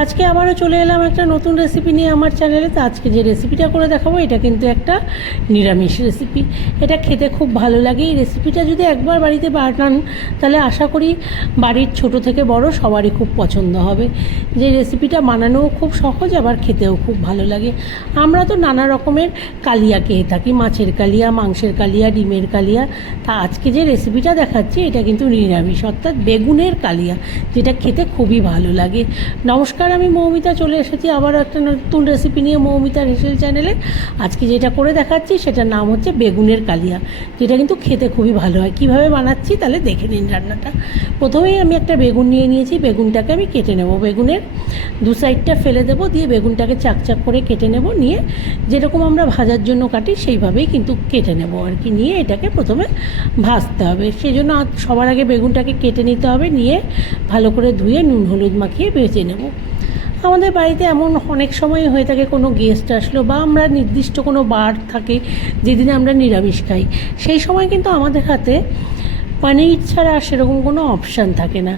আজকে আবারও চলে এলাম একটা নতুন রেসিপি নিয়ে আমার চ্যানেলে তো আজকে যে রেসিপিটা করে দেখাবো, এটা কিন্তু একটা নিরামিষ রেসিপি এটা খেতে খুব ভালো লাগে। এই রেসিপিটা যদি একবার বাড়িতে বানান, তাহলে আশা করি বাড়ির ছোট থেকে বড় সবারই খুব পছন্দ হবে। যে রেসিপিটা বানানোও খুব সহজ, আবার খেতেও খুব ভালো লাগে। আমরা তো নানা রকমের কালিয়া খেয়ে থাকি। মাছের কালিয়া, মাংসের কালিয়া, ডিমের কালিয়া। তা আজকে যে রেসিপিটা দেখাচ্ছি, এটা কিন্তু নিরামিষ, অর্থাৎ বেগুনের কালিয়া, যেটা খেতে খুবই ভালো লাগে। নমস্কার আমি মৌমিতা চলে এসেছি আবারও একটা নতুন রেসিপি নিয়ে মৌমিতা হেসেল চ্যানেলে আজকে যেটা করে দেখাচ্ছি, সেটার নাম হচ্ছে বেগুনের কালিয়া, যেটা কিন্তু খেতে খুবই ভালো হয়। কীভাবে বানাচ্ছি তাহলে দেখে নিন রান্নাটা। প্রথমেই আমি একটা বেগুন নিয়ে নিয়েছি, বেগুনটাকে আমি কেটে নেব বেগুনের। দু সাইডটা ফেলে দেবো, দিয়ে বেগুনটাকে চাকচাক করে কেটে নেব, নিয়ে যেরকম আমরা ভাজার জন্য কাটি, সেইভাবেই কিন্তু কেটে নেব আর কি। নিয়ে এটাকে প্রথমে ভাজতে হবে। সেই জন্য সবার আগে বেগুনটাকে কেটে নিতে হবে, নিয়ে ভালো করে ধুয়ে নুন, হলুদ মাখিয়ে ভেজে নেব। আমাদের বাড়িতে এমন অনেক সময় হয়ে থাকে কোনো গেস্ট আসলো বা আমরা নির্দিষ্ট কোনো বার থাকে যেদিনে আমরা নিরামিষ খাই। সেই সময় কিন্তু আমাদের হাতে পনির ছাড়া সেরকম কোনো অপশান থাকে না।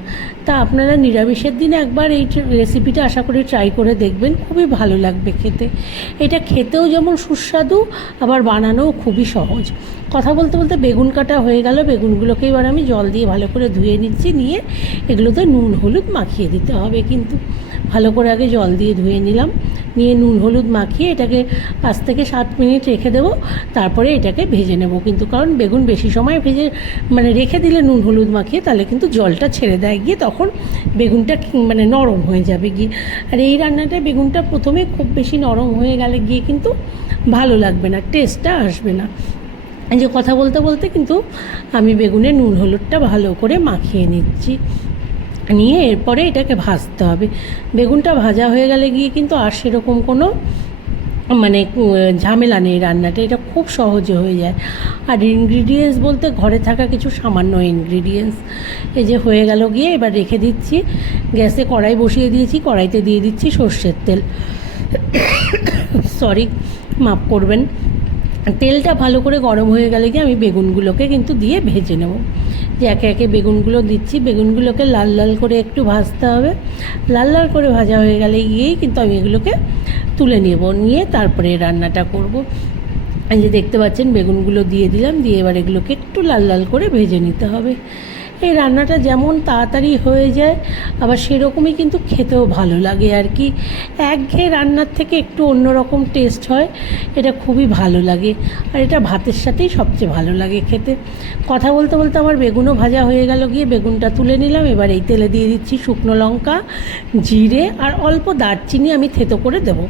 তা আপনারা নিরামিষের দিনে একবার এই রেসিপিটা আশা করি ট্রাই করে দেখবেন, খুবই ভালো লাগবে খেতে। এটা খেতেও যেমন সুস্বাদু, আবার বানানোও খুবই সহজ। কথা বলতে বলতে বেগুন কাটা হয়ে গেল, বেগুনগুলোকে এবার আমি জল দিয়ে ভালো করে ধুয়ে নিচ্ছি, নিয়ে এগুলোতে নুন, হলুদ মাখিয়ে দিতে হবে কিন্তু। ভালো করে আগে জল দিয়ে ধুয়ে নিলাম। নিয়ে নুন, হলুদ মাখিয়ে এটাকে পাঁচ থেকে সাত মিনিট রেখে দেবো। তারপরে এটাকে ভেজে নেব। কিন্তু কারণ বেগুন বেশি সময় ভেজে মানে রেখে দিলে নুন, হলুদ মাখিয়ে তাহলে কিন্তু জলটা ছেড়ে দেয়। গিয়ে তখন বেগুনটা মানে নরম হয়ে যাবে গিয়ে। আর এই রান্নাটা বেগুনটা প্রথমে খুব বেশি নরম হয়ে গেলে গিয়ে কিন্তু ভালো লাগবে না, টেস্টটা আসবে না। যে কথা বলতে বলতে কিন্তু আমি বেগুনে নুন, হলুদটা ভালো করে মাখিয়ে নিচ্ছি। নিয়ে এরপরে এটাকে ভাজতে হবে। বেগুনটা ভাজা হয়ে গেলে গিয়ে কিন্তু আর সেরকম কোনো মানে ঝামেলা নেই রান্নাটা এটা খুব সহজে হয়ে যায়। আর ইনগ্রিডিয়েন্টস বলতে ঘরে থাকা কিছু সামান্য ইনগ্রিডিয়েন্টস এই যে হয়ে গেল গিয়ে এবার রেখে দিচ্ছি। গ্যাসে কড়াই বসিয়ে দিয়েছি, কড়াইতে দিয়ে দিচ্ছি সর্ষের তেল। সরি মাফ করবেন। তেলটা ভালো করে গরম হয়ে গেলে গিয়ে আমি বেগুনগুলোকে কিন্তু দিয়ে ভেজে নেব। যে একে একে বেগুনগুলো দিচ্ছি। বেগুনগুলোকে লাল লাল করে একটু ভাজতে হবে। লাল লাল করে ভাজা হয়ে গেলে গিয়েই কিন্তু আমি এগুলোকে তুলে নেব। নিয়ে তারপরে রান্নাটা করব। এই যে দেখতে পাচ্ছেন, বেগুনগুলো দিয়ে দিলাম। দিয়ে এবার এগুলোকে একটু লাল লাল করে ভেজে নিতে হবে। এই রান্নাটা যেমন তাড়াতাড়ি হয়ে যায়, আবার সেরকমই কিন্তু খেতেও ভালো লাগে আর কি। একঘেয়ে রান্নার থেকে একটু অন্যরকম টেস্ট হয়, এটা খুবই ভালো লাগে। আর এটা ভাতের সাথেই সবচেয়ে ভালো লাগে খেতে। কথা বলতে বলতে আমার বেগুনও ভাজা হয়ে গেল, গিয়ে বেগুনটা তুলে নিলাম। এবার এই তেলে দিয়ে দিচ্ছি শুকনো লঙ্কা, জিরে আর অল্প দারচিনি আমি থেতো করে দেবো।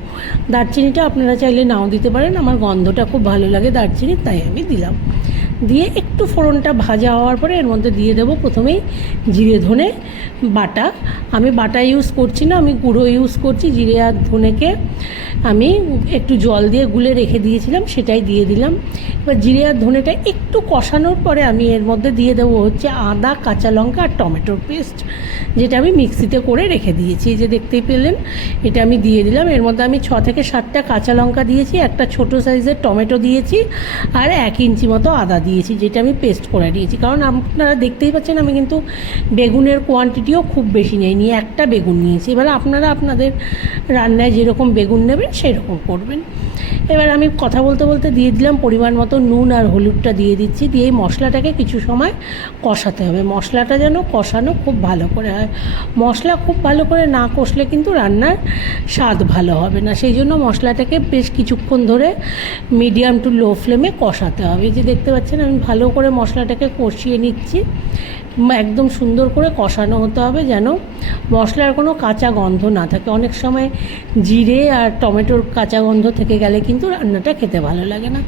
দারচিনিটা আপনারা চাইলে নাও দিতে পারেন, আমার গন্ধটা খুব ভালো লাগে দারচিনি, তাই আমি দিলাম। দিয়ে একটু ফোড়নটা ভাজা হওয়ার পরে এর মধ্যে দিয়ে দেবো প্রথমেই জিরে ধনে বাটা। আমি বাটা ইউজ করছি না, আমি গুঁড়ো ইউজ করছি। জিরে আর ধনেকে আমি একটু জল দিয়ে গুলে রেখে দিয়েছিলাম, সেটাই দিয়ে দিলাম। এবার জিরে আর ধনেটা একটু কষানোর পরে আমি এর মধ্যে দিয়ে দেবো হচ্ছে আদা, কাঁচা লঙ্কা আর টমেটোর পেস্ট, যেটা আমি মিক্সিতে করে রেখে দিয়েছি। যে দেখতেই পেলেন, এটা আমি দিয়ে দিলাম। এর মধ্যে আমি ছ থেকে সাতটা কাঁচা লঙ্কা দিয়েছি, একটা ছোট সাইজের টমেটো দিয়েছি আর এক ইঞ্চি মতো আদা দিয়েছি, যেটা আমি পেস্ট করে দিয়েছি। কারণ আপনারা দেখতেই পাচ্ছেন, আমি কিন্তু বেগুনের কোয়ান্টিটিও খুব বেশি নেই, নিয়ে একটা বেগুন নিয়েছি। এবার আপনারা আপনাদের রান্নায় যেরকম বেগুন নেবেন, সেরকম করবেন। এবার আমি কথা বলতে বলতে দিয়ে দিলাম পরিমাণ মতো নুন আর হলুদটা দিয়ে দিচ্ছি, দিয়ে এই মশলাটাকে কিছু সময় কষাতে হবে। মশলাটা যেন কষানো খুব ভালো করে হয়। মশলা খুব ভালো করে না কষলে কিন্তু রান্নার স্বাদ ভালো হবে না। সেই জন্য মশলাটাকে বেশ কিছুক্ষণ ধরে মিডিয়াম টু লো ফ্লেমে কষাতে হবে। যে দেখতে পাচ্ছেন, আমি ভালো করে মশলাটাকে কষিয়ে নিচ্ছি। একদম সুন্দর করে কষানো হতে হবে যেন মশলার কোনো কাঁচা গন্ধ না থাকে। অনেক সময় জিরে আর টমেটোর কাঁচা গন্ধ থেকে গেলে কিন্তু রান্নাটা খেতে ভালো লাগে না।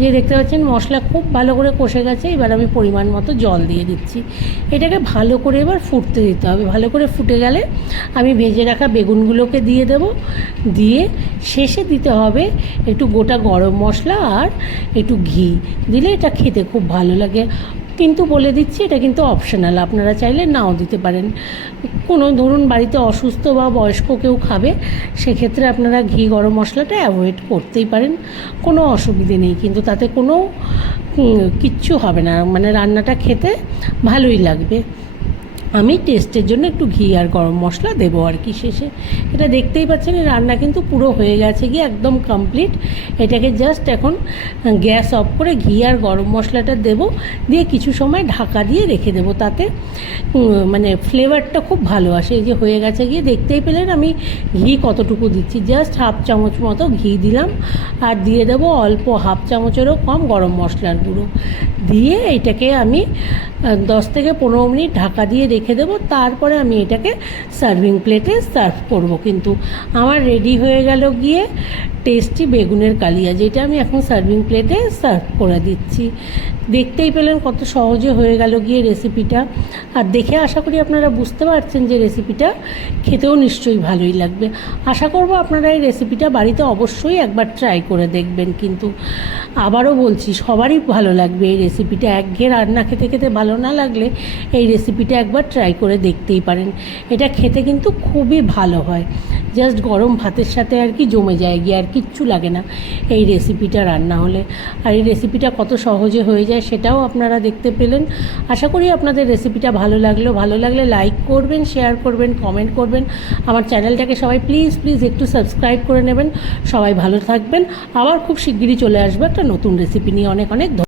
যে দেখতে পাচ্ছেন, মশলা খুব ভালো করে কষে গেছে, এবার আমি পরিমাণ মতো জল দিয়ে দিচ্ছি। এটাকে ভালো করে এবার ফুটতে দিতে হবে। ভালো করে ফুটে গেলে আমি ভেজে রাখা বেগুনগুলোকে দিয়ে দেব। দিয়ে শেষে দিতে হবে একটু গোটা গরম মশলা আর একটু ঘি। দিলে এটা খেতে খুব ভালো লাগে। কিন্তু বলে দিচ্ছি, এটা কিন্তু অপশনাল আপনারা চাইলে নাও দিতে পারেন। কোনো ধরুন বাড়িতে অসুস্থ বা বয়স্ক কেউ খাবে, সেক্ষেত্রে আপনারা ঘি, গরম মশলাটা অ্যাভয়েড করতেই পারেন। কোনো অসুবিধে নেই, কিন্তু তাতে কোনো কিচ্ছু হবে না। মানে রান্নাটা খেতে ভালোই লাগবে। আমি টেস্টের জন্য একটু ঘি আর গরম মশলা দেবো আর কি শেষে। এটা দেখতেই পাচ্ছেন রান্না কিন্তু পুরো হয়ে গেছে গিয়ে একদম কমপ্লিট এটাকে জাস্ট এখন গ্যাস অফ করে ঘি আর গরম মশলাটা দেবো, দিয়ে কিছু সময় ঢাকা দিয়ে রেখে দেবো তাতে। মানে ফ্লেভারটা খুব ভালো আসে। এই যে হয়ে গেছে গিয়ে দেখতেই পেলেন আমি ঘি কতটুকু দিচ্ছি। জাস্ট হাফ চামচ মতো ঘি দিলাম, আর দিয়ে দেবো অল্প হাফ চামচেরও কম গরম মশলার গুঁড়ো। দিয়ে এটাকে আমি দশ থেকে পনেরো মিনিট ঢাকা দিয়ে রেখে দেবো, তারপরে আমি এটাকে সার্ভিং প্লেটে সার্ভ করব। কিন্তু আমার রেডি হয়ে গেল গিয়ে টেস্টি বেগুনের কালিয়া, যেটা আমি এখন সার্ভিং প্লেটে সার্ভ করে দিচ্ছি। দেখতেই পেলেন কত সহজে হয়ে গেল গিয়ে রেসিপিটা আর দেখে আশা করি আপনারা বুঝতে পারছেন যে রেসিপিটা খেতেও নিশ্চয়ই ভালোই লাগবে। আশা করব আপনারা এই রেসিপিটা বাড়িতে অবশ্যই একবার ট্রাই করে দেখবেন। কিন্তু আবারও বলছি, সবারই ভালো লাগবে এই রেসিপিটা একঘেয়ে রান্না খেতে খেতে ভালো না লাগলে এই রেসিপিটা একবার ট্রাই করে দেখতেই পারেন। এটা খেতে কিন্তু খুবই ভালো হয়। জাস্ট গরম ভাতের সাথে আর কি জমে যায়, গিয়ে আর কিচ্ছু লাগে না। এই রেসিপিটা রান্না হলে। আর এই রেসিপিটা কত সহজে হয়ে যায় সেটাও আপনারা দেখতে পেলেন। আশা করি আপনাদের রেসিপিটা ভালো লাগল। ভালো লাগলে লাইক করবেন শেয়ার করবেন কমেন্ট করবেন। আমার চ্যানেলটাকে সবাই প্লিজ প্লিজ একটু সাবস্ক্রাইব করে নেবেন। সবাই ভালো থাকবেন। আবার খুব শিগগিরই চলে আসবে একটা নতুন রেসিপি নিয়ে। অনেক অনেক।